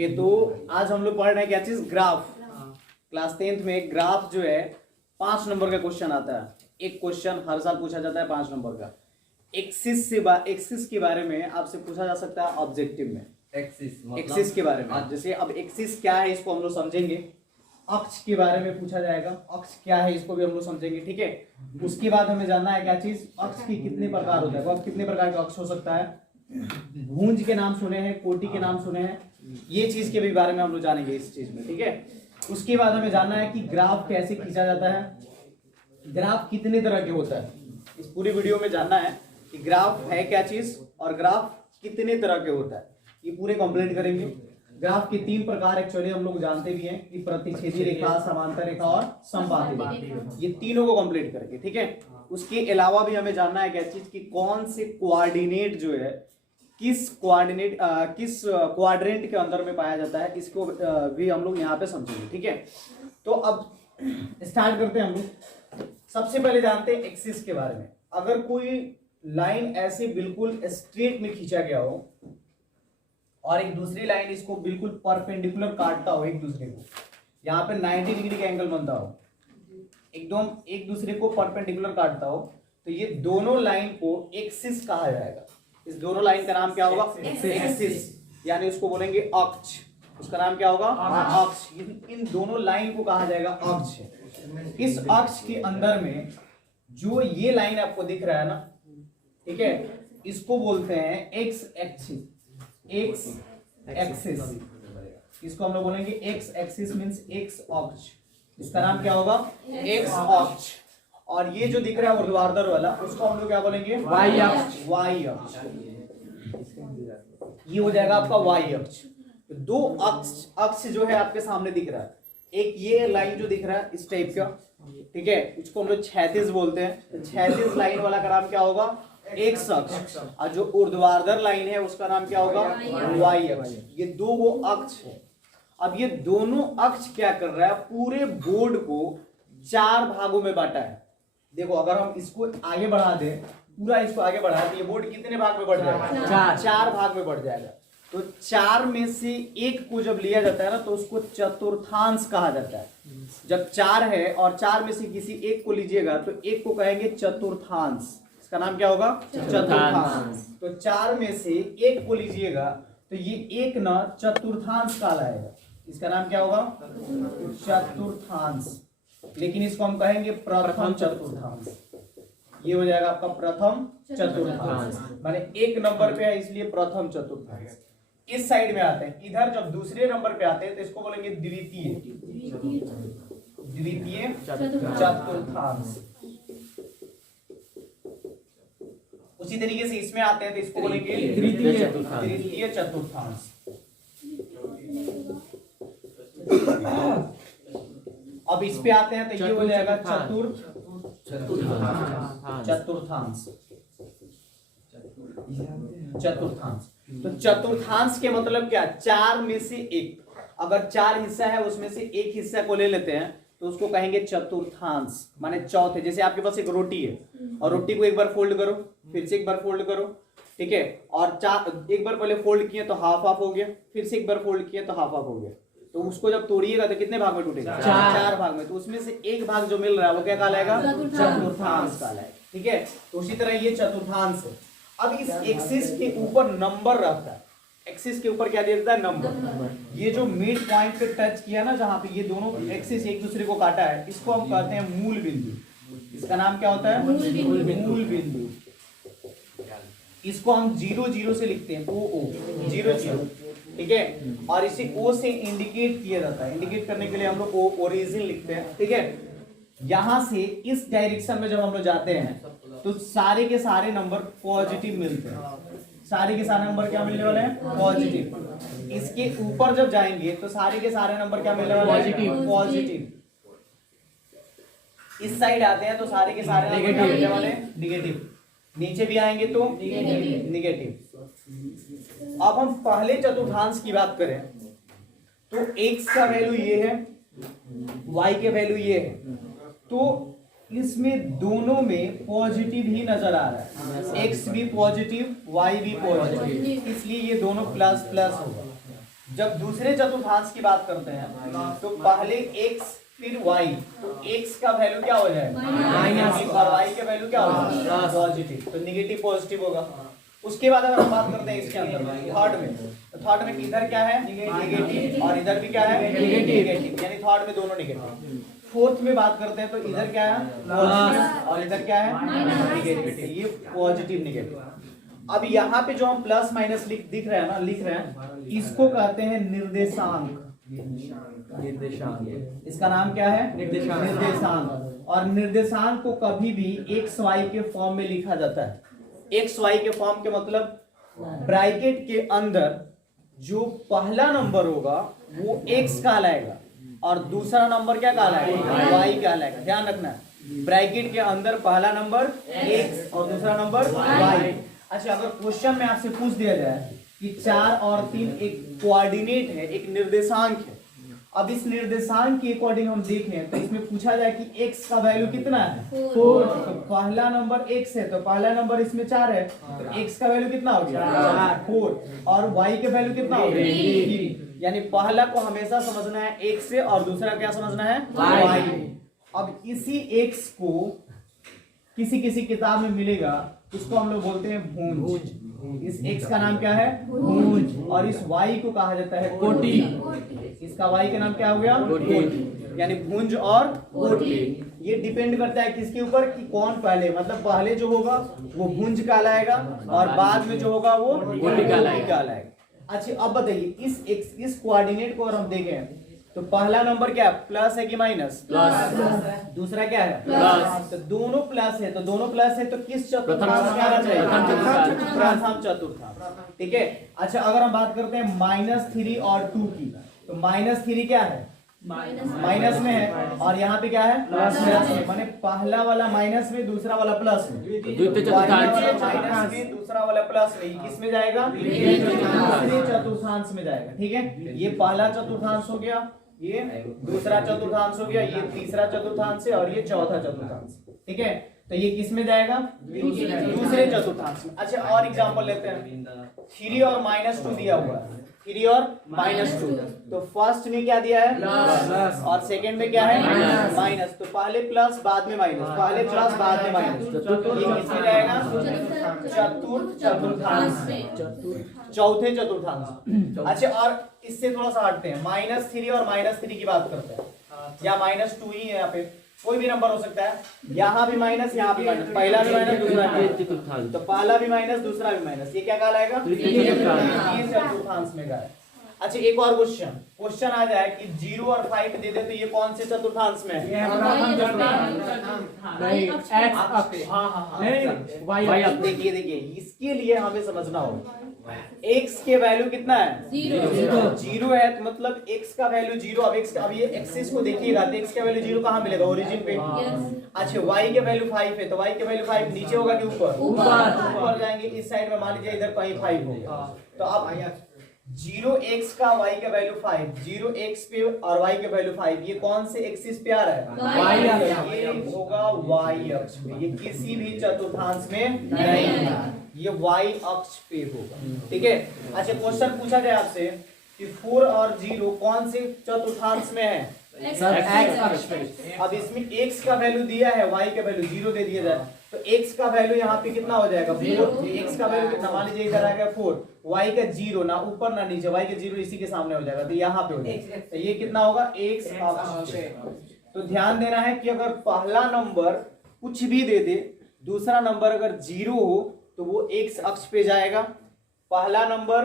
Okay, तो आज हम लोग पढ़ रहे हैं क्या चीज, ग्राफ। क्लास 10th में ग्राफ जो है 5 नंबर का क्वेश्चन आता है। एक क्वेश्चन हर साल पूछा जाता है 5 नंबर का। एक्सिस के बारे में आपसे पूछा जा सकता है ऑब्जेक्टिव में। एक्सिस के बारे में, जैसे अब एक्सिस क्या है इसको हम लोग समझेंगे। अक्ष के बारे में पूछा जाएगा, अक्ष क्या है इसको भी हम लोग समझेंगे, ठीक है। उसके बाद हमें जानना है क्या चीज, अक्ष की कितने प्रकार होता है, अब कितने प्रकार का अक्ष हो सकता है। भुज के नाम सुने हैं, कोटि के नाम सुने हैं, ये चीज के भी बारे में हम लोग जानेंगे इस चीज में, ठीक है। उसके बाद हमें जानना है कि ग्राफ कैसे खींचा जाता है, ग्राफ कितने तरह के होता है। इस पूरी वीडियो में जानना है कि ग्राफ है क्या चीज और ग्राफ कितने तरह के होता है, ये पूरे कंप्लीट करेंगे। ग्राफ के 3 प्रकार एक्चुअली हम लोग जानते भी हैं कि प्रतिच्छेदी रेखा, समांतर रेखा और समबाहु, ये तीनों को कंप्लीट करके, ठीक है। उसके अलावा भी हमें जानना है क्या चीज कि कौन से कोऑर्डिनेट जो है किस क्वाड्रेंट के अंदर में पाया जाता है, इसको भी हम लोग यहाँ पे समझेंगे, ठीक है। तो अब स्टार्ट करते हैं हम लोग। सबसे पहले जानते हैं एक्सिस के बारे में। अगर कोई लाइन ऐसे बिल्कुल स्ट्रेट में खींचा गया हो और एक दूसरी लाइन इसको बिल्कुल परपेंडिकुलर काटता हो एक दूसरे को, यहाँ पे 90 डिग्री का एंगल बनता हो, एकदम एक दूसरे को परपेंडिकुलर काटता हो, तो ये दोनों लाइन को एक्सिस कहा जाएगा। इस दोनों लाइन का नाम क्या होगा, एक्सिस, यानी उसको बोलेंगे अक्ष। उसका नाम क्या होगा, अक्ष। इन दोनों लाइन को कहा जाएगा अक्ष। इस अक्ष के अंदर में जो ये लाइन आपको दिख रहा है ना, ठीक है, इसको बोलते हैं एक्स एक्सिस। एक्स एक्सिस, इसको हम लोग बोलेंगे एक्स एक्सिस मींस एक्स अक्ष। इसका नाम क्या होगा, एक्स अक्ष। और ये जो दिख रहा है ऊर्ध्वाधर वाला, उसको हम लोग क्या बोलेंगे, वाई अक्ष। वाई अक्ष, ये हो जाएगा आपका वाई अक्ष। तो 2 अक्ष जो है आपके सामने दिख रहा है। एक ये लाइन जो दिख रहा है इस टाइप का, ठीक है, इसको हम लोग क्षैतिज बोलते हैं। तो क्षैतिज लाइन वाला का नाम क्या होगा, एक्स अक्ष। और जो ऊर्ध्वाधर लाइन है उसका नाम क्या होगा, वाई अक्ष। ये 2 अक्ष है। अब ये दोनों अक्ष क्या कर रहा है, पूरे बोर्ड को 4 भागों में बांटा है। देखो, अगर हम इसको आगे बढ़ा दें, पूरा इसको आगे बढ़ा दें, ये बोर्ड कितने भाग में बढ़ जाएगा, 4 भाग में बढ़ जाएगा। तो 4 में से 1 को जब लिया जाता है ना, तो उसको चतुर्थांश कहा जाता है। जब 4 है और 4 में से किसी एक को लीजिएगा तो एक को कहेंगे चतुर्थांश। इसका नाम क्या होगा, चतुर्थांश। तो 4 में से 1 को लीजिएगा तो ये 1 ना चतुर्थांश कहलाएगा। इसका नाम क्या होगा, चतुर्थांश। लेकिन इसको हम कहेंगे प्रथम चतुर्थांश। ये हो जाएगा आपका प्रथम चतुर्थांश, माने 1 नंबर पे है इसलिए प्रथम चतुर्थांश। इस साइड में आते हैं, इधर जब दूसरे नंबर पे आते हैं तो इसको बोलेंगे द्वितीय चतुर्थांश। उसी तरीके से इसमें आते हैं तो इसको बोलेंगे तृतीय चतुर्थांश। अब इस पे आते हैं तो ये हो जाएगा चतुर्थांश। तो चतुर्थांश के मतलब क्या, 4 में से 1। अगर 4 हिस्सा है उसमें से 1 हिस्सा को ले लेते हैं तो उसको कहेंगे चतुर्थांश, माने चौथे। जैसे आपके पास एक रोटी है और रोटी को एक बार फोल्ड करो, फिर से एक बार फोल्ड करो, ठीक है, और 4 एक बार पहले फोल्ड किए तो हाफ हाफ हो गया, फिर से एक बार फोल्ड किए तो हाफ हाफ हो गया। तो उसको जब तोड़िएगा तो कितने भाग में टूटेगा, 4 भाग में। तो उसमें से 1 भाग जो मिल रहा है वो क्या कहलाएगा, चतुर्थांश कहलाएगा, ठीक है। तो उसी तरह ये चतुर्थांश है। अब इस एक्सिस के ऊपर नंबर रहता है, एक्सिस के ऊपर क्या देता है, नंबर। ये जो मिड पॉइंट पे टच किया ना, जहां पे ये दोनों एक्सिस एक दूसरे को काटा है, इसको हम कहते हैं मूल बिंदु। इसका नाम क्या होता है, मूल बिंदु। इसको हम 0 0 से लिखते हैं, ओ 0 0, ठीक है। और इसे O से इंडिकेट किया जाता है। इंडिकेट करने के लिए हम लोग ओरिजिन लिखते हैं, ठीक है। यहां से इस डायरेक्शन में जब हम लोग जाते हैं तो सारे के सारे नंबर पॉजिटिव मिलते हैं। सारे के सारे नंबर क्या मिलने वाले हैं, पॉजिटिव। इसके ऊपर जब जाएंगे तो सारे के सारे नंबर क्या मिलने वाले हैं, पॉजिटिव। इस साइड आते हैं तो सारे के सारे नंबर क्या मिलने वाले हैं, निगेटिव। नीचे भी आएंगे तो निगेटिव। अब हम पहले चतुर्थांश की बात करें तो x का वैल्यू ये है, y के वैल्यू ये है, तो इसमें दोनों में पॉजिटिव ही नजर आ रहा है। x भी पॉजिटिव, y भी पॉजिटिव, इसलिए ये दोनों प्लस प्लस होगा। जब दूसरे चतुर्थांश की बात करते हैं तो पहले x फिर y, तो x का वैल्यू क्या हो जाएगा माइनस और y का वैल्यू क्या होगा पॉजिटिव, तो निगेटिव पॉजिटिव होगा। उसके बाद अगर हम बात करते हैं इसके अंदर थर्ड में, तो थर्ड में इधर क्या है निगेटिव और इधर भी क्या है निगेटिव, यानी थर्ड में दोनों निगेटिव। फोर्थ में बात करते हैं तो इधर क्या है पॉजिटिव और इधर क्या है निगेटिव, ये पॉजिटिव निगेटिव। अब यहाँ पे जो हम प्लस माइनस लिख रहे हैं इसको कहते हैं निर्देशांक। इसका नाम क्या है निर्देशांक। और निर्देशांक को कभी भी एक्स वाई के फॉर्म में लिखा जाता है। एक्स वाई के फॉर्म के मतलब ब्रैकेट के अंदर जो पहला नंबर होगा वो एक्स कहलाएगा और दूसरा नंबर क्या कहलाएगा वाई कहलाएगा। ध्यान रखना, ब्रैकेट के अंदर पहला नंबर एक्स और दूसरा नंबर वाई। अच्छा, अगर क्वेश्चन में आपसे पूछ दिया जाए कि 4 और 3 एक कोऑर्डिनेट है, एक निर्देशांक है, अब इस निर्देशांक के अकॉर्डिंग हम देखें तो इसमें पूछा जाए कि x का वैल्यू कितना है 4, तो पहला नंबर x है तो पहला नंबर इसमें 4 है, तो x का वैल्यू कितना हो गया 4 और y का वैल्यू कितना हो गया 3। यानी पहला को हमेशा समझना है x से और दूसरा क्या समझना है y। अब इसी x को किसी किसी किताब में मिलेगा, इसको हम लोग बोलते हैं भुज। इस x का नाम क्या है भुज और इस y को कहा जाता है कोटि। इसका y का नाम क्या हो गया कोटि, यानी भुज और कोटि। ये डिपेंड करता है किसके ऊपर कि कौन पहले, मतलब पहले जो होगा वो भुज कहलाएगा और बाद में जो होगा वो कोटि कहलाएगा। अच्छा, अब बताइए इस कोऑर्डिनेट को अगर हम देखें तो पहला नंबर क्या है प्लस है कि माइनस प्लस, दूसरा क्या है प्लस, तो दोनों प्लस है, तो दोनों प्लस है तो किस चतुर्थांश में आना चाहिए प्रथम चतुर्थांश। ठीक है। अच्छा, अगर हम बात करते हैं -3 और 2 की, तो -3 क्या है माइनस में है और यहाँ पे क्या है प्लस में, माने पहला वाला माइनस में दूसरा वाला प्लस में, माइनस में दूसरा वाला प्लस में, किस में जाएगा तीसरे चतुर्थांश में जाएगा। ठीक है, ये पहला चतुर्थांश हो गया, ये दूसरा चतुर्थांश हो गया, ये तीसरा चतुर्थांश है और ये चौथा चतुर्थांश। ठीक है, तो ये किस में जाएगा दूसरे चतुर्थांश में। अच्छा, और एग्जांपल लेते हैं 3 और -2 दिया हुआ है, 3 और -2, तो फर्स्ट में क्या दिया है प्लस और सेकंड में क्या है माइनस, तो पहले प्लस बाद में माइनस, पहले प्लस बाद में माइनस, ये किसमें जाएगा चतुर्थांश में, चौथे चतुर्थांश। अच्छा, और इससे थोड़ा सा हटते हैं, -3 और -3 की बात करते हैं, या -2 ही है, यहाँ पे कोई भी नंबर हो सकता है, यहाँ भी माइनस यहाँ भी माइनस, पहला भी माइनस दूसरा भी, तो पहला भी माइनस दूसरा भी माइनस, ये क्या कहलाएगा चतुर्थांश में गया। अच्छा, एक और क्वेश्चन आ जाए कि 0 और 5 दे दे तो ये कौन से चतुर्थांश में है देखिए इसके लिए हमें समझना होगा x के वैल्यू कितना है 0 है, तो मतलब x का वैल्यू 0। अब ये एक्सिस को देखिएगा तो x का वैल्यू 0 कहाँ मिलेगा ओरिजिन पे। अच्छा, y के वैल्यू 5 है, तो y के वैल्यू 5 नीचे होगा कि ऊपर जाएंगे, इस साइड में मान लीजिए इधर कहीं 5 होगा, तो अब 0x का y का वैल्यू 5, 0x पे और y का वैल्यू 5, ये कौन से एक्सिस पे आ रहा है ये होगा y अक्ष पे, ये किसी भी चतुर्थांश में नहीं है, ये y अक्ष पे होगा। ठीक है। अच्छा, क्वेश्चन पूछा जाए आपसे कि 4 और 0 कौन से चतुर्थांश में है x अक्ष पे। अब इसमें x का वैल्यू दिया है, y का वैल्यू 0 दे दिया जाए तो x का वैल्यू यहाँ पे कितना हो जाएगा 4, x का वैल्यू कितना मान लीजिए इधर आ गया 4, y का 0 ना ऊपर ना नीचे, y का 0 इसी के सामने हो जाएगा, तो यहाँ पे हो जाएगा, तो ये कितना होगा x अक्ष पे। तो ध्यान देना है कि अगर पहला नंबर कुछ भी दे दे, दूसरा नंबर अगर 0 हो तो वो x अक्ष पे जाएगा, पहला नंबर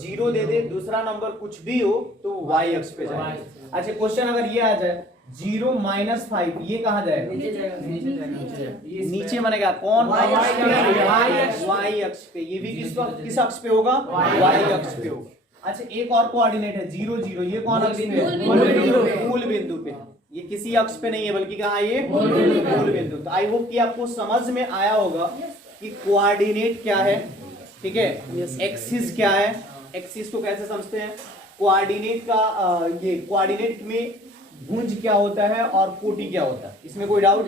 0 दे दे, दूसरा नंबर कुछ भी हो तो y अक्ष पे जाएगा। अच्छा, क्वेश्चन अगर ये आ जाए 0 - 5, ये कहाँ जाएगा नीचे बनेगा, कौन y अक्ष पे, ये भी किस अक्ष पे होगा y अक्ष पे होगा। अच्छा, एक और कोऑर्डिनेट है 0 0, ये कौन अक्ष पे है मूल बिंदु पे, ये किसी अक्ष पे नहीं है बल्कि कहाँ ये मूल बिंदु। तो आई होप कि आपको समझ में आया होगा कि कोऑर्डिनेट क्या है। ठीक है, एक्सिस क्या है, एक्सिस को कैसे समझते हैं, कोऑर्डिनेट का ये कोऑर्डिनेट में भुज क्या होता है और कोटि क्या होता है, इसमें कोई डाउट।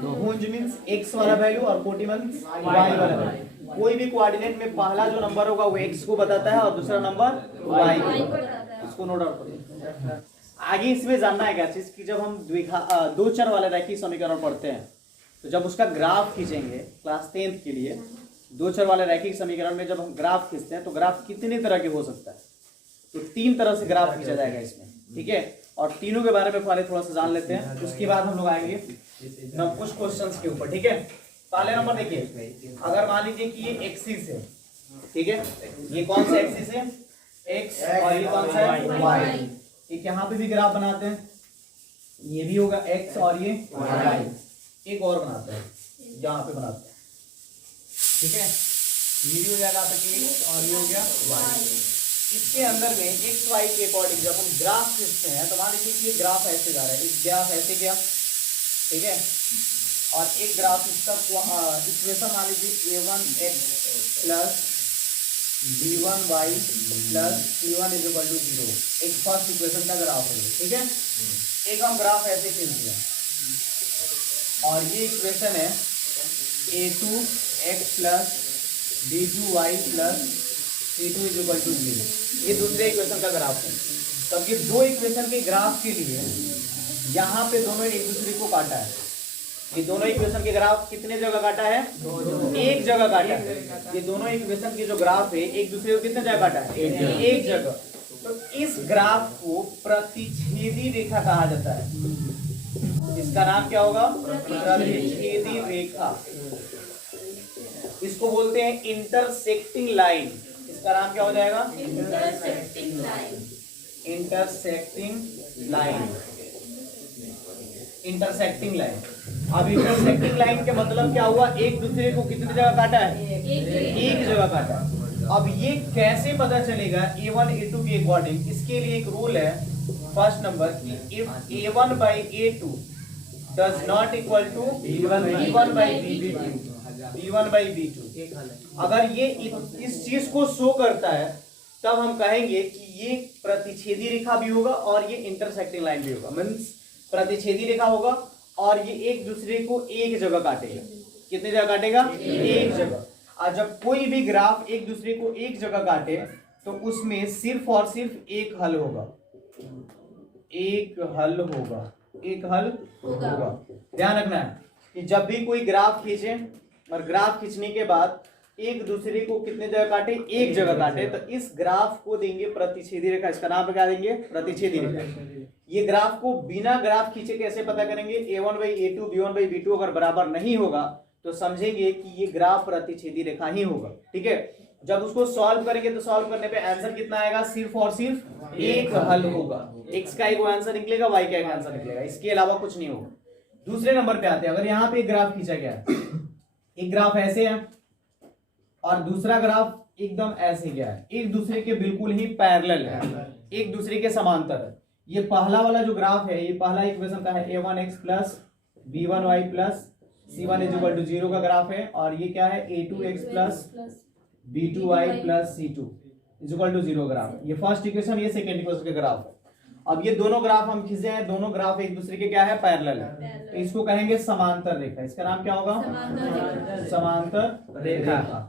भुज मींस x वाला वैल्यू और कोटि मींस y वाला वैल्यू। कोई भी कोऑर्डिनेट में पहला जो नंबर होगा वो x को बताता है और दूसरा नंबर y को। इसको नोट आउट करिए। आगे इसमें जानना है क्या चीज कि जब हम दो चर वाले रैखिक समीकरण पढ़ते हैं तो जब उसका ग्राफ खींचेंगे क्लास 10th के लिए, दो चर वाले रैखिक समीकरण में जब हम ग्राफ खींचते हैं तो ग्राफ कितने तरह के हो सकता है, तो 3 तरह से ग्राफ खींचा जाएगा इसमें, ठीक है। और तीनों के बारे में पहले थोड़ा सा जान लेते हैं, उसके बाद हम लोग आएंगे कुछ क्वेश्चंस के ऊपर, ठीक है। पहले नंबर देखिए, अगर मान लीजिए कि ये एक्सिस है, ठीक है, ये कौन सा एक्सिस है, एक्स, और ये कौन सा है, वाई। एक यहाँ पे भी ग्राफ बनाते हैं, ये भी होगा एक्स और ये वाई। एक और बनाते हैं, यहाँ पे बनाते हैं, ठीक है, ये भी हो जाएगा आपका एक्स और ये हो गया वाई। इसके अंदर में एक्स वाई के अकॉर्डिंग जब हम ग्राफ खींचते हैं तो मान लीजिए कि ये ग्राफ ऐसे जा रहा है, एक ग्राफ ऐसे गया, ठीक है, और एक ग्राफ इसका इक्वेशन मान लीजिए a1x plus b1y plus c1 is equal to 0, एक फर्स्ट इक्वेशन का ग्राफ है, ठीक है। एक हम ग्राफ ऐसे खींच दिया और ये इक्वेशन है a2x plus b2y plus c2 is equal to 0, ये दूसरे इक्वेशन का ग्राफ है। तब ये दो इक्वेशन के ग्राफ के लिए यहाँ पे दोनों एक दूसरे को काटा है, ये दोनों इक्वेशन के ग्राफ कितने जगह काटा है, एक जगह काटा है। ये दोनों इक्वेशन के जो ग्राफ है एक दूसरे को कितने जगह काटा है, एक जगह। तो इस ग्राफ को प्रतिच्छेदी रेखा कहा जाता है, इसका नाम क्या होगा, प्रतिच्छेदी रेखा। इसको बोलते हैं इंटरसेक्टिंग लाइन, इसका नाम क्या हो जाएगा, intersecting line. Intersecting line, intersecting line. अब इंटरसेक्टिंग लाइन के मतलब क्या हुआ, एक दूसरे को कितनी जगह काटा है, एक जगह काटा है। अब ये कैसे पता चलेगा a1 a2 के अकॉर्डिंग, इसके लिए एक रूल है, फर्स्ट नंबर कि if a1 by a2 does not equal to b1 by b2, अगर ये इस चीज को शो करता है तब हम कहेंगे कि ये प्रतिच्छेदी रेखा भी होगा और ये इंटरसेक्टिंग लाइन भी होगा। मींस प्रतिच्छेदी रेखा होगा और ये एक दूसरे को एक जगह काटेगा, कितनी जगह काटेगा, एक जगह। और जब कोई भी ग्राफ एक दूसरे को एक जगह काटे तो उसमें सिर्फ और सिर्फ एक हल होगा, एक हल होगा, एक हल होगा। ध्यान रखना है कि जब भी कोई ग्राफ खींचे और ग्राफ खींचने के बाद एक दूसरे को कितने जगह काटे, एक जगह काटे, तो इस ग्राफ को देंगे प्रतिच्छेदी रेखा। इसका नाम क्या देंगे, प्रतिच्छेदी रेखा। ये ग्राफ को बिना ग्राफ खींचे कैसे पता करेंगे, a1 by a2 b1 by b2 अगर बराबर नहीं होगा तो समझेंगे कि ये ग्राफ प्रतिच्छेदी रेखा ही होगा, ठीक है। जब उसको सॉल्व करेंगे तो सॉल्व करने पे आंसर कितना आएगा, सिर्फ और सिर्फ एक हल होगा, x का एक आंसर निकलेगा, y का एक आंसर निकलेगा, इसके अलावा कुछ नहीं होगा। दूसरे नंबर पे आते हैं, अगर यहाँ पे एक ग्राफ खींचा गया है, एक ग्राफ ऐसे है और दूसरा ग्राफ एकदम ऐसे गया है, एक दूसरे के बिल्कुल ही पैरेलल है, एक दूसरे के समांतर है। ये पहला वाला जो ग्राफ है, ये पहला इक्वेशन का है a1x plus b1y plus c1 is equal to 0 का ग्राफ है, और ये क्या है a2x plus b2y plus c2 is equal to 0 graph. ये फर्स्ट इक्वेशन, ये सेकंड इक्वेशन का ग्राफ है। अब ये दोनों ग्राफ हम खींचे हैं, दोनों ग्राफ एक दूसरे के क्या है, पैरेलल है, तो इसको कहेंगे समांतर रेखा। इसका नाम क्या होगा, समांतर रेखा,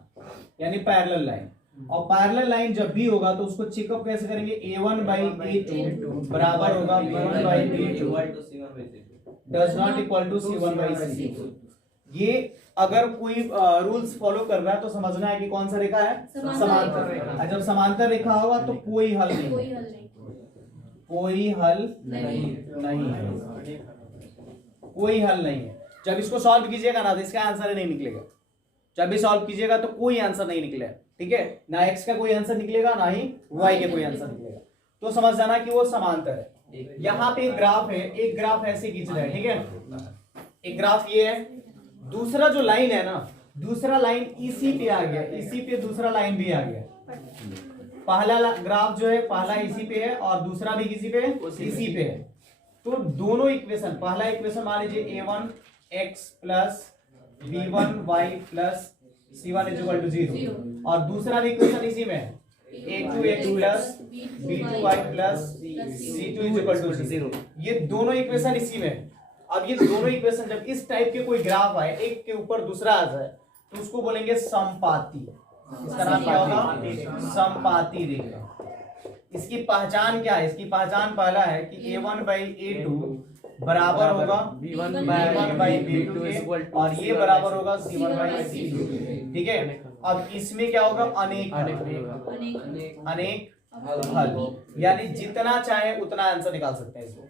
यानी पैरेलल लाइन। और पैरेलल लाइन जब भी होगा तो उसको चेकअप कैसे करेंगे, a1 by a2 बराबर होगा b1 by b2 does not equal to c1 by c2। ये अगर कोई रूल्स फॉलो कर रहा है तो समझना है कि कौन सा रेखा है, समांतर रेखा। जब समांतर रेखा होगा तो कोई हल नहीं, कोई हल नहीं है, कोई हल नहीं है। जब इसको सॉल्व कीजिएगा ना तो इसका आंसर नहीं निकलेगा, जब भी सॉल्व कीजिएगा तो कोई आंसर नहीं निकलेगा, ठीक है, ना x का कोई आंसर निकलेगा ना ही y के कोई आंसर निकलेगा। तो समझ जाना कि वो समांतर है। यहाँ पे एक ग्राफ है, एक ग्राफ ऐसे खींच रहा है, ठीक है, एक ग्राफ ये है, दूसरा जो लाइन है ना, दूसरा लाइन इसी पे आ गया, इसी पे दूसरा लाइन भी आ गया। पहला ग्राफ जो है पहला इसी पे है और दूसरा भी किसी पे, इसी पे है। तो दोनों इक्वेशन, पहला इक्वेशन मान लीजिए a1x plus b1y plus c1 is equal to 0, और दूसरा भी इक्वेशन इसी में है a2x plus b2y plus c2 is equal to 0। ये दोनों इक्वेशन इसी में है। अब ये दोनों इक्वेशन जब इस टाइप के कोई ग्राफ आए, एक के ऊपर दूसरा आ जाए, तो उसको बोलेंगे समपाती। इसका नाम क्या होगा, समपाती रेखा। इसकी पहचान क्या है? इसकी पहचान पहला है कि a1 बाई a2 बराबर होगा b1 बाई b2 और ये बराबर होगा c1 बाई c2। ठीक है, अब इसमें क्या होगा? अनेक अनेक हल, यानी जितना चाहे उतना आंसर निकाल सकते हैं इसको।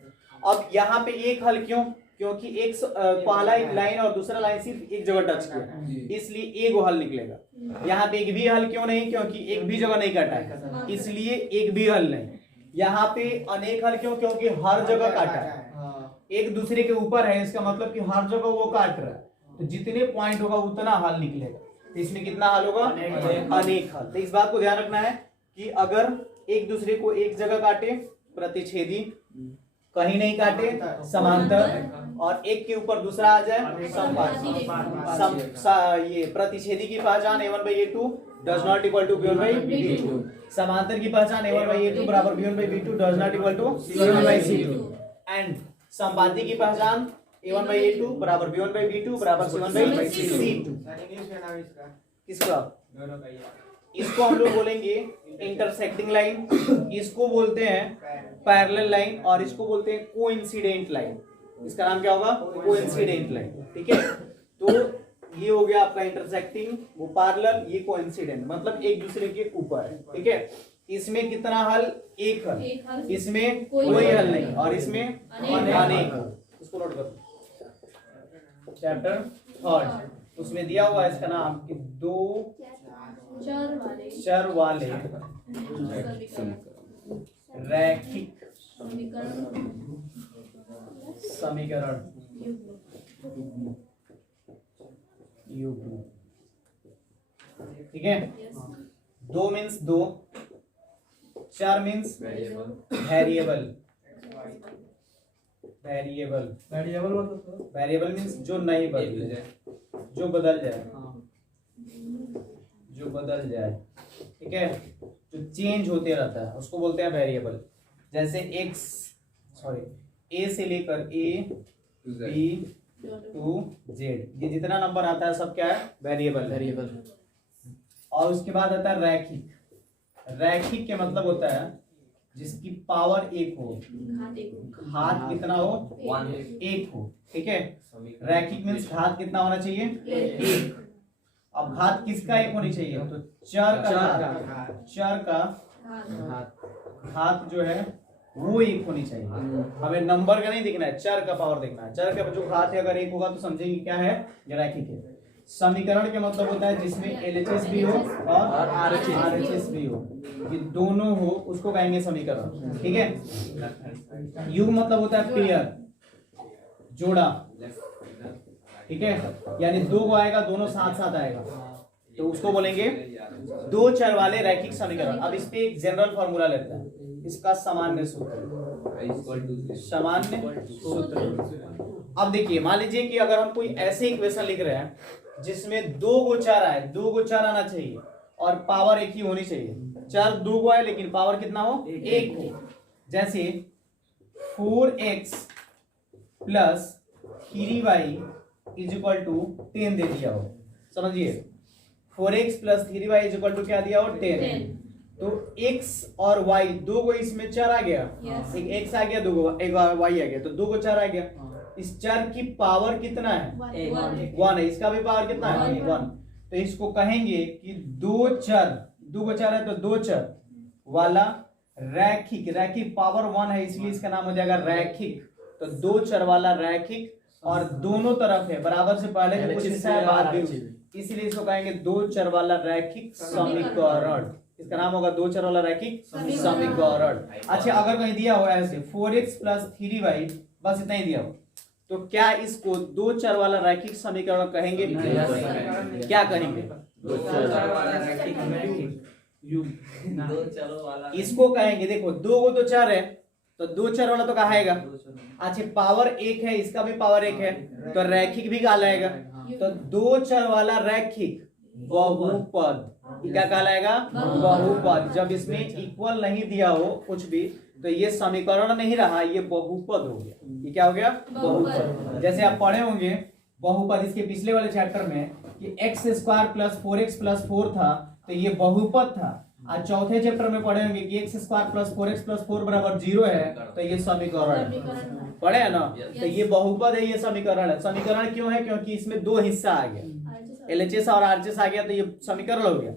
अब यहाँ पे एक हल क्यों? क्योंकि एक पहला एक लाइन और दूसरा लाइन सिर्फ एक जगह टच किया, इसलिए एक हल निकलेगा। यहाँ पे एक भी हल क्यों नहीं? क्योंकि एक भी जगह नहीं काटा है, इसलिए एक भी हल नहीं। यहाँ पे अनेक हल क्यों? क्योंकि हर जगह काटा है, एक दूसरे के ऊपर है, इसका मतलब कि हर जगह वो काट रहा है, तो जितने पॉइंट होगा उतना हल निकलेगा। तो इसमें कितना हल होगा? अनेक हल। तो इस बात को ध्यान रखना है कि अगर एक दूसरे को एक जगह काटे प्रतिच्छेदी, कहीं नहीं काटे समांतर, और एक के ऊपर दूसरा आ जाए समपाती। ये प्रतिच्छेदी की पहचान a1 by a2 does not equal to b1 by b2। समांतर की पहचान a1 बाई a2 बराबर b1 by b2 does not equal to c1 by c2। And संपाती की पहचान a1 बाई a2 बराबर b1 बाई b2 बराबर c1 बाई c2। किसका? इसको हम लोग बोलेंगे इंटरसेक्टिंग लाइन, इसको बोलते हैं पैरेलल लाइन, और इसको बोलते हैं कोइंसिडेंट लाइन। इसका नाम क्या होगा? Coincident line. ठीक है, तो ये हो गया आपका इंटरसेक्टिंग, वो पैरेलल, ये कोइंसिडेंट, मतलब एक दूसरे के ऊपर है। ठीक है, इसमें कितना हल? एक हल, इसमें कोई हल नहीं, और इसमें अनेक हल। इसको नोट करो, चैप्टर 3 उसमें दिया हुआ है इसका नाम कि दो चर वाले रैखिक समीकरण युग्म। ठीक है, दो मीन्स दो, चार मीन्स वेरिएबल। वेरिएबल मीन्स जो नहीं बदले, जो बदल जाए, जो बदल जाए। ठीक है, जो चेंज होते रहता है उसको बोलते हैं वेरिएबल। जैसे ए से लेकर ए बी टू जेड, ये जितना नंबर आता है सब क्या है? वेरिएबल। और उसके बाद आता है रैखिक। रैखिक के मतलब होता है जिसकी पावर एक हो, घात कितना हो? 1 हो। ठीक है, रैखिक मीन्स घात कितना होना चाहिए? 1। अब घात किसका 1 होनी चाहिए? तो चर का घात जो है वो 1 होनी चाहिए। हमें नंबर का नहीं देखना है, चर का पावर देखना है। चर का जो घात है अगर 1 होगा तो समझेंगे क्या है? ये रैखिक है। समीकरण के मतलब होता है जिसमें LHS भी हो और RHS भी हो, ये दोनों हो, उसको कहेंगे समीकरण। ठीक है, युग मतलब होता है पेयर, जोड़ा। ठीक है, यानी दो को आएगा, दोनों साथ साथ आएगा, तो उसको बोलेंगे दो चर वाले रैखिक समीकरण। अब इस पे एक जनरल फॉर्मूला लेते हैं, इसका सामान्य सूत्र। सामान्य सूत्र। अब देखिए, मान लीजिए कि अगर हम कोई ऐसे इक्वेशन लिख रहे हैं जिसमें दो गो चर आए, 2 गो चर आना चाहिए और पावर 1 ही होनी चाहिए। चर 2 गो आए लेकिन पावर कितना हो? 1 हो। जैसे 4x plus 3y is equal to 10 दे दिया हो, समझिए 4x plus 3y is equal to क्या दिया हो? 10। तो x और y दो गो इसमें चर आ गया, एक x आ गया, दो गो एक y आ गया, तो दो गो चर आ गया। इस चर की पावर कितना है? 1 है। इसका भी पावर कितना है? 1। तो इसको कहेंगे कि दो गो चर है तो दो चर वाला रैखिक। रैखिक पावर 1 है इसलिए इसका नाम हो जाएगा रैखिक। तो दो चर वाला रैखिक, और दोनों तरफ है, बराबर से पहले भी कुछ हिस्सा है बाद भी, इसलिए इसको कहेंगे दो चर वाला रैखिक समीकरण। इसका नाम होगा दो चर वाला रैखिक समीकरण। अच्छा, अगर कहीं दिया हो ऐसे 4x प्लस 3y, बस इतना ही दिया हो, तो क्या इसको दो चर वाला रैखिक समीकरण कहेंगे? क्या कहेंगे? इसको कहेंगे, देखो दो गो तो चर है तो दो चर वाला तो कहाएगा। अच्छा, पावर 1 है, इसका भी पावर 1 है, तो रैखिक भी कहलाएगा। तो दो चर वाला रैखिक बहुपद क्या कहलाएगा? बहुपद। जब इसमें इक्वल नहीं दिया हो कुछ भी तो ये समीकरण नहीं रहा, ये बहुपद हो गया। ये क्या हो गया? बहुपद। जैसे आप पढ़े होंगे बहुपद इसके पिछले वाले चैप्टर में कि x² प्लस 4x प्लस 4 था, तो ये बहुपद था। आज चौथे चैप्टर में पढ़े होंगे कि एक्स स्क्वायर प्लस 4x+4 बराबर 0 है, तो ये समीकरण है, पढ़े है ना। तो ये बहुपद है, ये समीकरण है। समीकरण क्यों है? क्योंकि इसमें दो हिस्सा आ गया, एलएचएस और आरएचएस आ गया, तो ये समीकरण हो गया।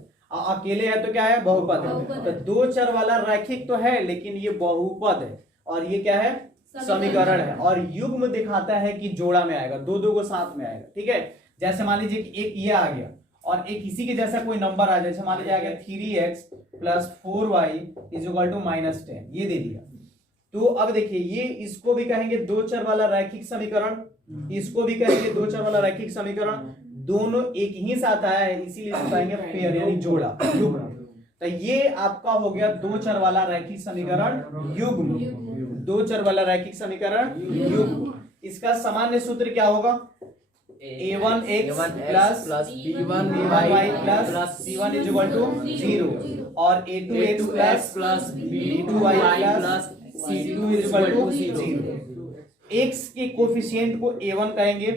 अकेले है तो क्या है? बहुपद है। तो दो चर वाला रैखिक तो है, लेकिन ये बहुपद है, और ये क्या है? समीकरण है। और युग्म दिखाता है कि जोड़ा में आएगा, दो दो को साथ में आएगा, ठीक है। जैसे मान लीजिए कि एक ये आ गया और एक इसी के जैसा कोई नंबर आ जाए, जैसे मान लीजिए आ गया 3x + 4y = -10, ये दे दिया। तो अब देखिए, ये इसको भी कहेंगे दो चर वाला रैखिक समीकरण, इसको भी कहेंगे दो चर वाला रैखिक समीकरण, दोनों एक ही साथ आया है, इसीलिए इसको कहेंगे पेयर यानी जोड़ा, युग्म। तो ये आपका हो गया दो चर वाला रैखिक समीकरण युग्म, दो चर वाला रैखिक समीकरण युग्म। इसका सामान्य सूत्र क्या होगा? a1x + b1y + c1 = 0 और a2x + b2y + c2 = 0। x के कोफिशिएंट को a1 कहेंगे,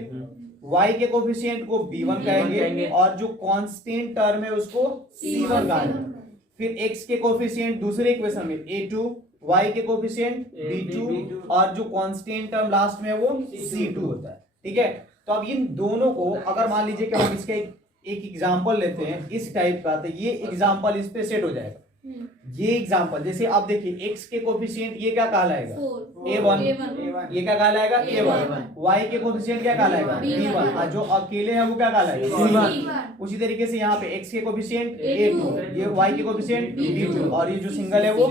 y के कोफिशिएंट को b1 कहेंगे, और जो कांस्टेंट टर्म है उसको c1 कहेंगे। फिर x के कोफिशिएंट दूसरे इक्वेशन में a2, y के कोफिशिएंट b2, और जो कांस्टेंट टर्म लास्ट में है वो c2 होता है, ठीक है। तो अब इन दोनों को अगर मान लीजिए कि हम इसका एक एग्जांपल लेते हैं इस टाइप का, तो ये एग्जांपल इस पे सेट हो जाएगा। ये एग्जांपल जैसे आप देखिए, x के कोफिशिएंट ये क्या कहलाएगा? a1, ये क्या कहलाएगा? a1। y के कोफिशिएंट क्या कहलाएगा? b1, और जो अकेले है वो क्या कहलाएगा? c1। उसी तरीके से यहाँ पे x के कोफिशिएंट a2, ये y के कोफिशिएंट b2, और ये जो सिंगल है वो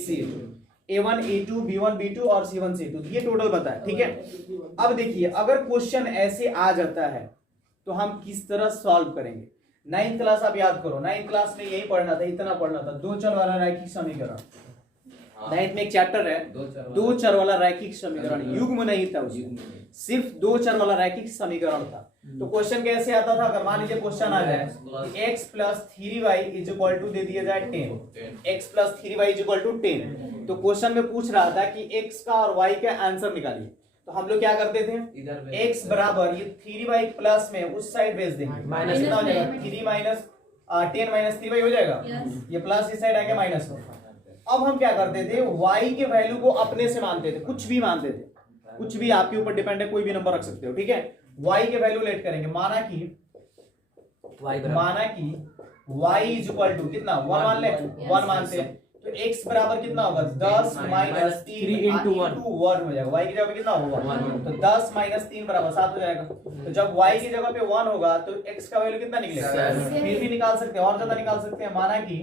c2। a1 a2 b1 b2 और c1 c2, ये टोटल बताया, ठीक है। अब देखिए, अगर क्वेश्चन ऐसे आ जाता है तो हम किस तरह सॉल्व करेंगे? 9th क्लास आप याद करो, 9th क्लास में यही पढ़ना था, इतना पढ़ना था, दो चर वाला रैखिक समीकरण। 9th में एक चैप्टर है दो चर वाला रैखिक समीकरण, युग्म नहीं था उसमें, सिर्फ दो चर वाला रैखिक समीकरण था। तो क्वेश्चन कैसे आता था? अगर मान लीजिए क्वेश्चन आ जाए x + 3y = दे दिया जाए 10, x + 3y = 10, तो क्वेश्चन में पूछ रहा था कि x का और y का आंसर निकालिए। तो हम लोग क्या करते थे? x बराबर ये 3y प्लस में उस साइड भेज देंगे, माइनस कितना हो जाएगा? 3 - 10 - 3y हो जाएगा, ये प्लस इस साइड आके माइनस हो। अब हम क्या करते थे? y के वैल्यू को अपने से मानते थे, कुछ भी मानते थे, कुछ भी आपके ऊपर डिपेंड है, कोई भी नंबर रख सकते हो, ठीक है। y के वैल्यू लेट करेंगे, माना कि y = कितना? 1 मान ले, 1 मानते हैं, तो x बराबर कितना होगा? 10 - 3 × 1 हो जाएगा, y की जगह पे कितना होगा? 1। तो 10 - 3 = 7 हो जाएगा। तो जब y की जगह पे 1 होगा तो x का वैल्यू कितना निकलेगा? फिर भी निकाल सकते हैं, और ज्यादा निकाल सकते हैं। माना कि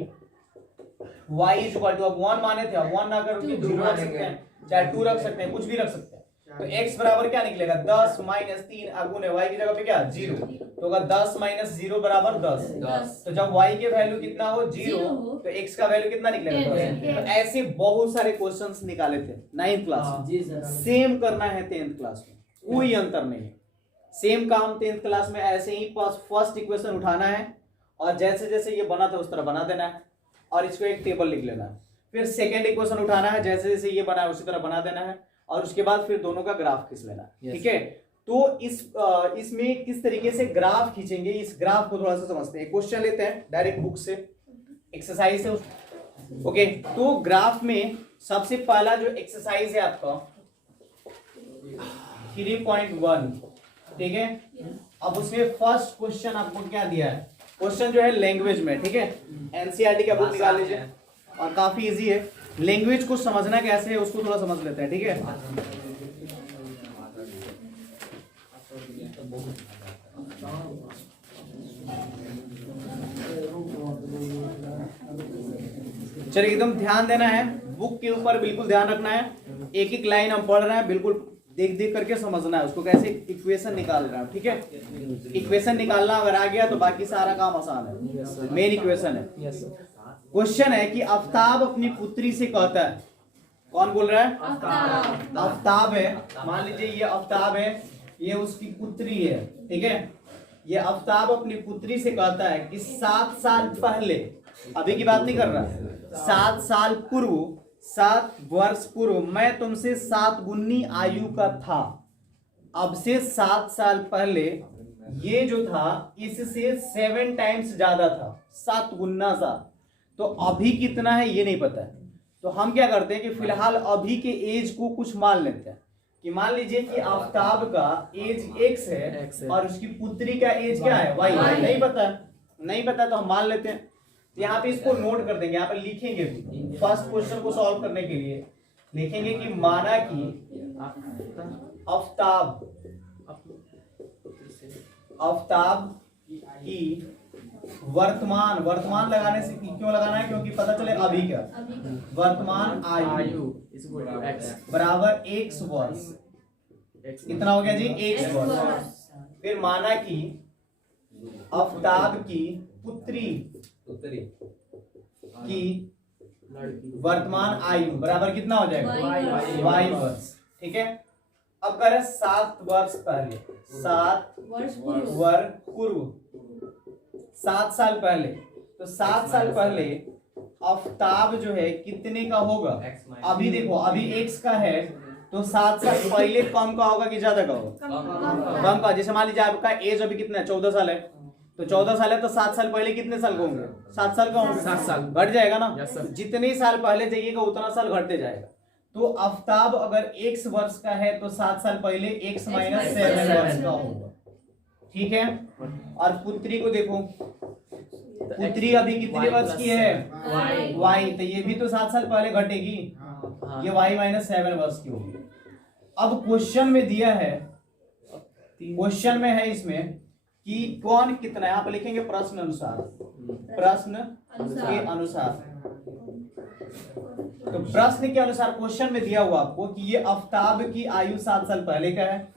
y = अब 1 माने थे, अब 1 ना करके 0 रख सकते हैं, चाहे 2 रख सकते हैं, कुछ भी रख सकते हैं। तो x बराबर क्या निकलेगा? 10 - 3 अगुने y की जगह पे क्या? 0, तो होगा 10 - 0 = 10। तो जब y के वैल्यू कितना हो? 0, तो x का वैल्यू कितना निकलेगा? 10। तो ऐसे बहुत सारे क्वेश्चंस निकाले थे 9th क्लास में। सेम करना है 10th क्लास में, कोई अंतर नहीं है। सेम काम 10th क्लास में ऐसे ही फर्स्ट इक्वेशन उठाना है और जैसे जैसे ये बना था उस तरह बना देना है, और इसको एक टेबल लिख लेना है। फिर सेकेंड इक्वेशन उठाना है, जैसे जैसे ये बना है उसी तरह बना देना है, और उसके बाद फिर दोनों का ग्राफ खींच लेना, ठीक है। तो इसमें किस तरीके से ग्राफ खींचेंगे, इस ग्राफ को थोड़ा सा समझते हैं। क्वेश्चन लेते हैं डायरेक्ट बुक से, एक्सरसाइज है, ओके। तो ग्राफ में सबसे पहला जो एक्सरसाइज है आपका 3.1, ठीक है। अब उसमें फर्स्ट क्वेश्चन आपको क्या दिया है? क्वेश्चन जो है लैंग्वेज में, ठीक है। एनसीईआरटी का बुक निकाल लीजिए, और काफी इजी है। लैंग्वेज को समझना कैसे है उसको थोड़ा समझ लेते हैं, ठीक है। चलिए, एकदम ध्यान देना है, बुक के ऊपर बिल्कुल ध्यान रखना है। एक एक लाइन हम पढ़ रहे हैं, बिल्कुल देख देख करके समझना है उसको, कैसे इक्वेशन निकाल रहा है, ठीक है। इक्वेशन निकालना अगर आ गया तो बाकी सारा काम आसान है। मेन इक्वेशन है। क्वेश्चन है कि आफ्ताब अपनी पुत्री से कहता है, कौन बोल रहा है? आफ्ताब है। मान लीजिए ये आफ्ताब है, ये उसकी पुत्री है, ठीक है। ये आफ्ताब अपनी पुत्री से कहता है कि 7 साल पहले, अभी की बात नहीं कर रहा, 7 साल पूर्व, 7 वर्ष पूर्व मैं तुमसे 7 गुनी आयु का था। अब से 7 साल पहले ये जो था इससे 7 टाइम्स ज्यादा था, 7 गुना सा। तो अभी कितना है ये नहीं पता है, तो हम क्या करते हैं कि फिलहाल अभी के एज को कुछ मान लेते हैं कि मान लीजिए कि आफ्ताब का एज x है और उसकी पुत्री का एज क्या है y है। नहीं पता तो हम मान लेते हैं। यहाँ पे इसको नोट कर देंगे, यहाँ पे लिखेंगे भी। फर्स्ट क्वेश्चन को सॉल्व करने के लिए लिखेंगे कि माना कि आफ्ताब की वर्तमान लगाने से क्यों लगाना है, क्योंकि पता चले अभी क्या वर्तमान आयु बराबर x वर्ष। कितना हो गया जी, x वर्ष। फिर माना कि आफ्ताब की पुत्री की वर्तमान आयु बराबर कितना हो जाएगा y वर्ष। ठीक है, अब करें 7 वर्ष पहले, 7 वर्ष पूर्व, 7 साल पहले। तो 7 साल पहले आफ्ताब जो है कितने का होगा, अभी देखो अभी x का है तो 7 साल पहले कम का होगा कि ज्यादा का होगा, कम का। जैसे मान लीजिए आपका एज अभी कितना है, 14 साल है, तो 14 साल है तो 7 साल पहले कितने साल का होंगे, 7 साल का होंगे, 7 साल घट जाएगा ना। जितने साल पहले जाइएगा उतना साल घटते जाएगा। तो आफ्ताब अगर x वर्ष का है तो 7 साल पहले x माइनस 7 वर्ष का होगा। ठीक है, और पुत्री को देखो, पुत्री अभी कितने वर्ष की है y, तो ये भी तो 7 साल पहले घटेगी, ये y माइनस 7 वर्ष की होगी। अब क्वेश्चन में दिया है, क्वेश्चन में है इसमें कि कौन कितना, यहाँ पे लिखेंगे प्रश्न अनुसार, प्रश्न के अनुसार। तो प्रश्न के अनुसार क्वेश्चन में दिया हुआ आपको कि ये आफ्ताब की आयु 7 साल पहले का है,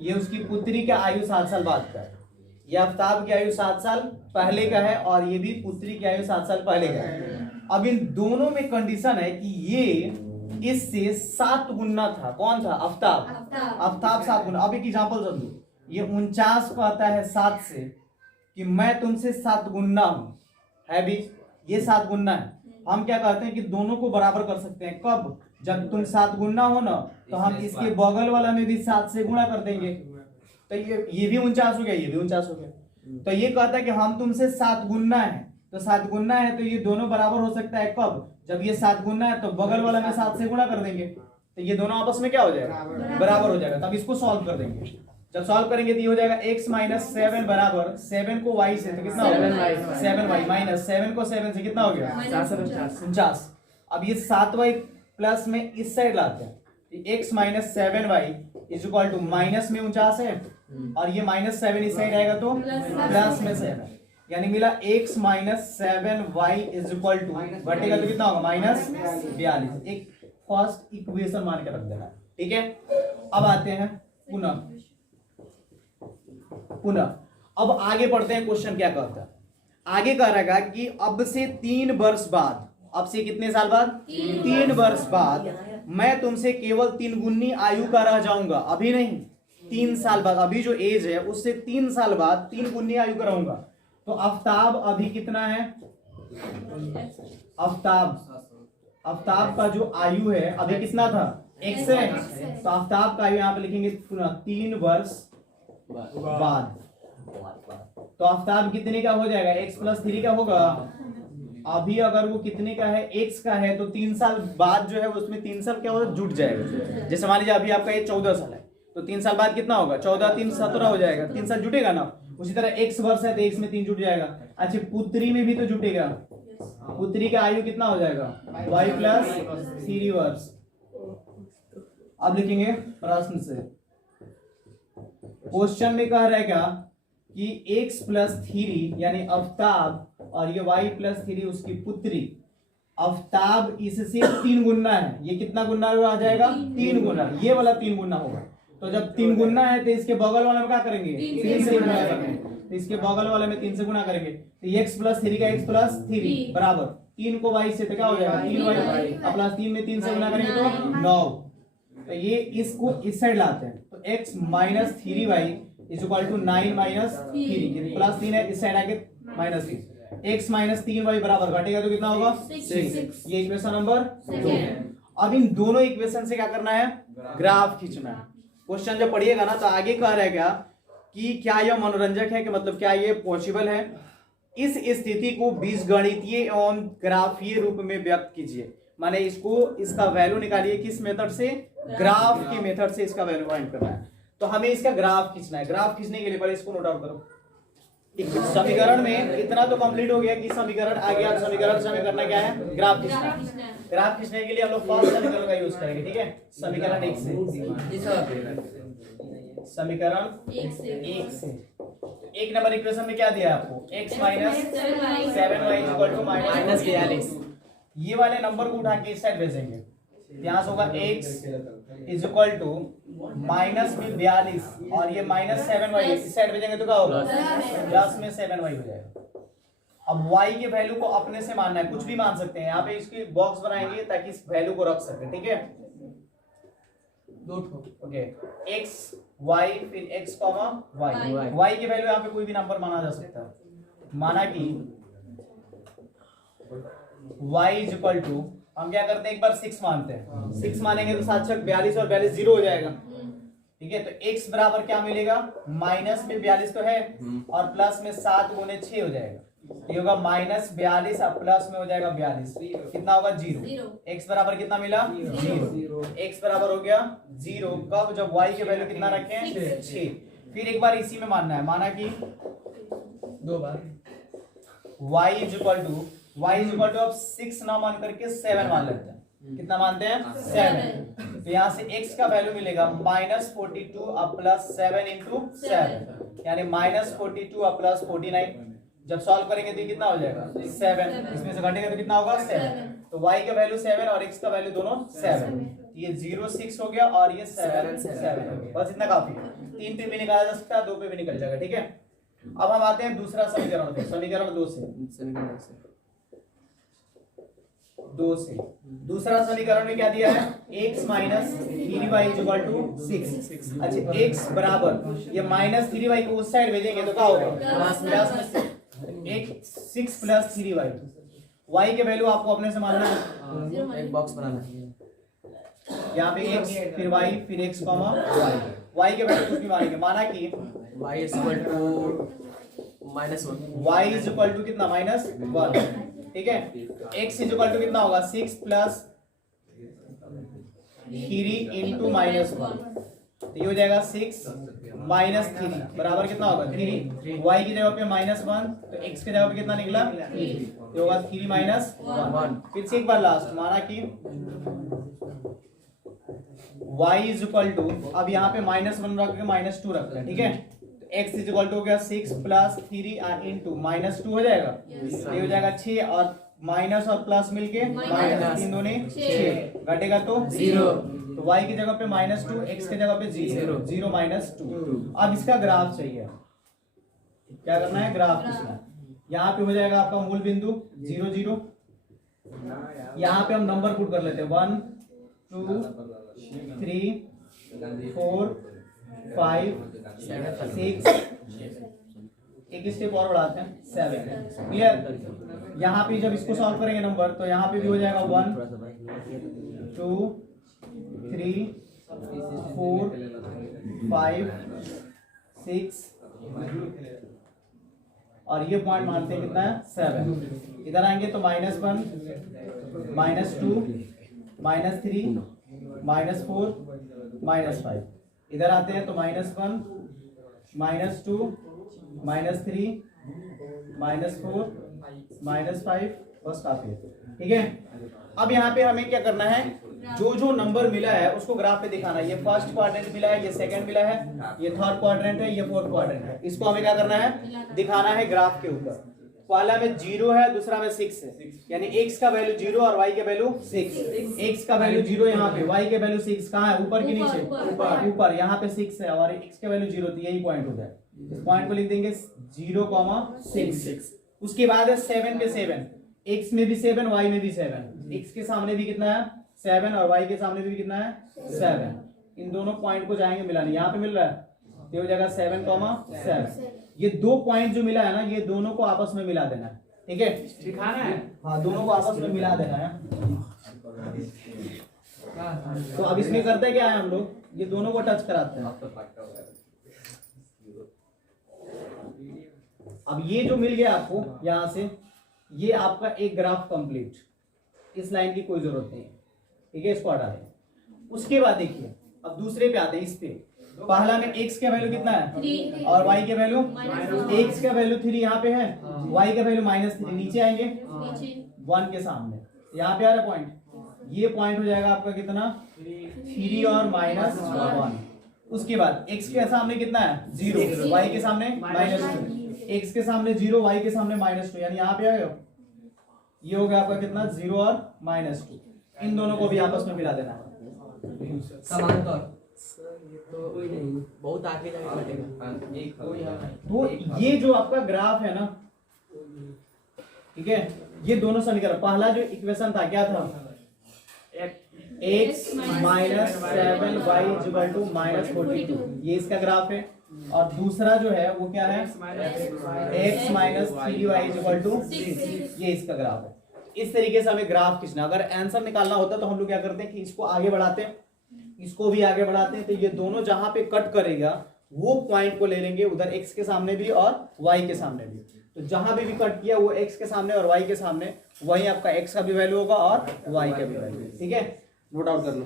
ये उसकी पुत्री का आयु 7 साल बाद का है। ये आफ्ताब की आयु 7 साल पहले का है और ये भी पुत्री की आयु 7 साल पहले का है। अब इन दोनों में कंडीशन है कि ये इससे 7 गुना था, कौन था, आफ्ताब 7 गुना। अब एक एग्जांपल समझो, ये 49 कहता है 7 से कि मैं तुमसे 7 गुना हूं, है भी ये 7 गुना है। हम क्या कहते हैं कि दोनों को बराबर कर सकते हैं, कब, जब तुम 7 गुना हो ना तो हम इसके बगल वाला में भी 7 से गुणा कर देंगे, तो ये भी 49 हो गया, ये भी 49 हो गया। तो ये कहता है कि हम तुमसे 7 गुना है, तो 7 गुना है तो ये दोनों बराबर हो सकता है कब, जब ये 7 गुना है तो बगल वाला में 7 से गुणा कर देंगे, तो ये दोनों आपस में क्या हो जाएगा, बराबर हो जाएगा। तब इसको सॉल्व कर देंगे, जब सॉल्व करेंगे तो ये हो जाएगा x माइनस 7 बराबर 7 को y से, तो कितना होगा 7y माइनस 7 को 7 से कितना हो गया 49। अब ये 7y प्लस में इस साइड लाते हैं, x minus 7y is equal to minus में 49 है और ये माइनस 7 इस साइड आएगा तो प्लस में 7, यानी मिला x minus 7y is equal to, घटेगा तो कितना होगा माइनस 42। एक फर्स्ट इक्वेशन मान के रख देना, ठीक है। अब आते हैं पुनः अब आगे पढ़ते हैं, क्वेश्चन क्या कहता है। आगे कह रहा है कि अब से 3 वर्ष बाद, अब से कितने साल बाद, 3 वर्ष बाद मैं तुमसे केवल 3 गुनी आयु का रह जाऊंगा, अभी नहीं 3 साल बाद, अभी जो एज है उससे 3 साल बाद 3 गुनी आयु का रहूंगा। तो आफ्ताब अभी कितना है, आफ्ताब का जो आयु है अभी कितना था x है, तो आफ्ताब का आयु यहाँ पे लिखेंगे पुनः 3 वर्ष बाद। तो आफ्ताब कितने का हो जाएगा, x प्लस 3 का होगा। अभी अगर वो कितने का है, x का है, तो 3 साल बाद जो है उसमें 3 साल क्या होगा, जुट जाएगा। जैसे मान लीजिए अभी आपका ये 14 साल है तो 3 साल बाद कितना होगा, 14 3 17 हो जाएगा, 3 साल जुटेगा ना। उसी तरह x वर्ष है तो x में 3 जुट जाएगा। अच्छा पुत्री में भी तो जुटेगा, पुत्री का आयु कितना हो जाएगा y प्लस 3 वर्ष। अब लिखेंगे प्रश्न से, क्वेश्चन में कह रहा है क्या कि x प्लस 3 यानी आफ्ताब और ये y प्लस 3 उसकी पुत्री, आफ्ताब इससे 3 गुना है, ये कितना गुना आ जाएगा 3 गुना, ये वाला 3 गुना होगा। तो जब 3 गुना है तो इसके बगल वाले में क्या करेंगे 3 से गुना करेंगे, तो इसके बगल वाले में 3 से गुना करेंगे, तो x प्लस 3 का x प्लस 3 बराबर 3 को y से, तो क्या हो जाएगा 3y, अब प्लस 3 में 3 से गुना करेंगे तो 9। तो ये इसको इस साइड लाते हैं, तो x minus 3y is equal to 9 minus 3, plus 3 है इस साइड आके माइनस 3, x माइनस 3y बराबर घटेगा तो कितना होगा 6। ये इक्वेशन नंबर 2। अब इन दोनों इक्वेशन से क्या करना है, ग्राफ खींचना है। क्वेश्चन जब पढ़िएगा ना तो आगे कह रहा है क्या कि क्या यह मनोरंजक है, कि मतलब क्या ये पॉसिबल है इस स्थिति को बीजगणितीय एवं ग्राफीय रूप में व्यक्त कीजिए। माने इसको, इसका वैल्यू निकालिए किस मेथड से, ग्राफ की मेथड से इसका वैल्यू फाइंड करना है। तो हमें इसका ग्राफ खींचना है। ग्राफ खींचने के लिए पहले इसको नोट आउट करो। समीकरण में इतना तो कंप्लीट हो गया कि समीकरण आ गया। समीकरण से हमें करना क्या है, ग्राफ खींचना है। ग्राफ खींचने के लिए हम लोग फर्स्ट समीकरण का यूज करेंगे, ठीक है। समीकरण 1 से, समीकरण 1 से 1 नंबर इक्वेशन में क्या दिया है आपको, x minus 7y equal to minus 42। ये वाले नंबर को उठा के इस साइड भेजेंगे। यहाँ से होगा x is equal to minus में 42 और ये माइनस 7y इस साइड भेजेंगे तो क्या होगा, प्लस में 7y हो जाएगा। अब y के वैल्यू को अपने से मानना है, कुछ भी मान सकते हैं। यहाँ पे इसकी बॉक्स बनाएंगे ताकि इस वैल्यू को रख सके, ठीक है। ओके, x y फिर x कॉमा y की वैल्यू यहाँ पे कोई भी नंबर माना जा सकता है। माना कि y इज इक्वल टू, हम क्या करते हैं, एक बार 6 मानते हैं। 6 मानेंगे तो 7 छक 42 और 42 0 हो जाएगा, ठीक है। तो x बराबर क्या मिलेगा, माइनस में 42 तो है और प्लस में 7 गुने 6 हो जाएगा। ये होगा माइनस 42 और प्लस में हो जाएगा 42, कितना होगा 0। x बराबर कितना मिला, 0। x बराबर हो गया 0 कब, जब y की वैल्यू कितना रखें, 6। फिर एक बार इसी में मानना है। माना कि 2 बार y इज इक्वल टू अब 6 ना मान करके 7 मान लेते हैं। कितना मानते हैं, 7। तो यहाँ से x का वैल्यू मिलेगा माइनस 42 और प्लस 7 इंटू 7, यानी माइनस 42 और प्लस 49। जब सॉल्व करेंगे तो कितना हो जाएगा, 7। इसमें से घटेगा तो कितना होगा, 7। तो y का वैल्यू 7 और x का वैल्यू दोनों 7। ये 0 6 हो गया और ये 7 7 हो गया। बस इतना काफी है। 3 पे भी निकाला जा सकता है, 2 पे भी निकल जाएगा, ठीक है। अब हम आते हैं दूसरा समीकरण पे, समीकरण 2 से दूसरा समीकरण में क्या दिया है, x minus 3y equal to 6। अच्छा, x बराबर ये माइनस 3y को उस साइड भेजेंगे तो क्या होगा, प्लस में 6 प्लस 3y। y के वैल्यू आपको अपने से मानना है, एक बॉक्स बनाना है। यहाँ पे x फिर y फिर x कॉमा y के वैल्यू कुछ भी मानेंगे। माना कि y is equal to -1, y is equal to कितना, -1, ठीक है। x इज इक्वल टू कितना होगा, 6 प्लस 3 इंटू -1, तो ये हो जाएगा 6 माइनस 3 बराबर कितना होगा, 3। y की जगह पे -1 तो x की जगह पे कितना निकला, 3। ये होगा 3 माइनस 1। फिर से एक बार लास्ट, माना कि y इज इक्वल टू, अब यहाँ पे -1 रख के -2 रखते हैं, ठीक है। x इज इक्वल टू हो गया 6 प्लस 3 इंटू -2 हो जाएगा, ये हो जाएगा 6 और माइनस और प्लस मिलके माइनस 3 दूनी 6, घटेगा तो 0। तो y की जगह पे -2, x की जगह पे 0, 0 -2। अब इसका ग्राफ चाहिए, क्या करना है, ग्राफ खींचना है। यहाँ पे हो जाएगा आपका मूल बिंदु 0 0। यहाँ पे हम नंबर पुट कर लेते हैं 1 2 3 4 5 6, एक स्टेप और बढ़ाते हैं 7। क्लियर। यहाँ पे जब इसको सॉल्व करेंगे नंबर, तो यहाँ पे भी हो जाएगा 1 2 3 4 5 6 और ये पॉइंट मानते हैं कितना है, 7। इधर आएंगे तो -1 -2 -3 -4 -5। इधर आते हैं तो -1 -2 -3 -4 -5, बस काफी है, ठीक है। अब यहाँ पे हमें क्या करना है, जो जो नंबर मिला है उसको ग्राफ पे दिखाना है। ये फर्स्ट क्वाड्रेंट मिला है, ये सेकंड मिला है, ये थर्ड क्वाड्रेंट है, ये फोर्थ क्वाड्रेंट है। इसको हमें क्या करना है, दिखाना है ग्राफ के ऊपर। पहला में 0 है, दूसरा में 6 है, यानी x का वैल्यू 0 और y का वैल्यू 6। x का वैल्यू 0 यहाँ पे, y के वैल्यू 6 कहाँ है, ऊपर की नीचे, ऊपर यहाँ पे 6 है और x के वैल्यू 0, तो यही पॉइंट हो जाए। इस पॉइंट को लिख देंगे 0,6। उसके बाद है 7 पे 7, x में भी 7 y में भी 7, x के सामने भी कितना है 7 और y के सामने भी कितना है 7। इन दोनों पॉइंट को जाएंगे मिलाने, यहाँ पे मिल रहा है, ये हो जाएगा 7,7। ये 2 पॉइंट जो मिला है ना, ये दोनों को आपस में मिला देना है, ठीक है, दिखाना है। हाँ, दोनों को आपस में मिला देना है। तो अब इसमें करते क्या है हम लोग, ये दोनों को टच कराते हैं। अब ये जो मिल गया आपको यहां से, ये आपका एक ग्राफ कंप्लीट, इस लाइन की कोई जरूरत नहीं है, ठीक है, इसको हटा दें। उसके बाद देखिए अब दूसरे पे आते हैं, इस पे पहला में x का वैल्यू कितना है 3 और y का वैल्यू, -1 x का वैल्यू 3 यहाँ पे है, y का वैल्यू -3, नीचे आएंगे नीचे 1 के सामने, यहाँ पे आ रहा पॉइंट, ये पॉइंट हो जाएगा आपका कितना 3 और -1। उसके बाद x के सामने कितना है 0, y के सामने -2, x के सामने 0, y के सामने -2, यानी यहाँ पे आएगा, ये हो गया आपका कितना 0 और -2। इन दोनों को भी आपस में मिला देना है। समांतर कोई नहीं, बहुत आगे जाके कटेगा। तो ये जो आपका ग्राफ है ना, ठीक है, ये दोनों समीकरण, पहला जो इक्वेशन था क्या था x minus 7y equal to -42, ये इसका ग्राफ है। और दूसरा जो है वो क्या है x minus 3y equal to 6, ये इसका ग्राफ है। इस तरीके से हमें ग्राफ खींचना, अगर आंसर निकालना होता तो हम लोग क्या करते हैं कि इसको आगे बढ़ाते हैं, इसको भी आगे बढ़ाते हैं, तो ये दोनों जहां पे कट करेगा वो पॉइंट को ले लेंगे, उधर x के सामने भी और y के सामने भी। तो जहां भी कट किया वो x के सामने और y के सामने, वही आपका x का भी वैल्यू होगा और y का भी वैल्यू, ठीक है, नोट आउट कर लो।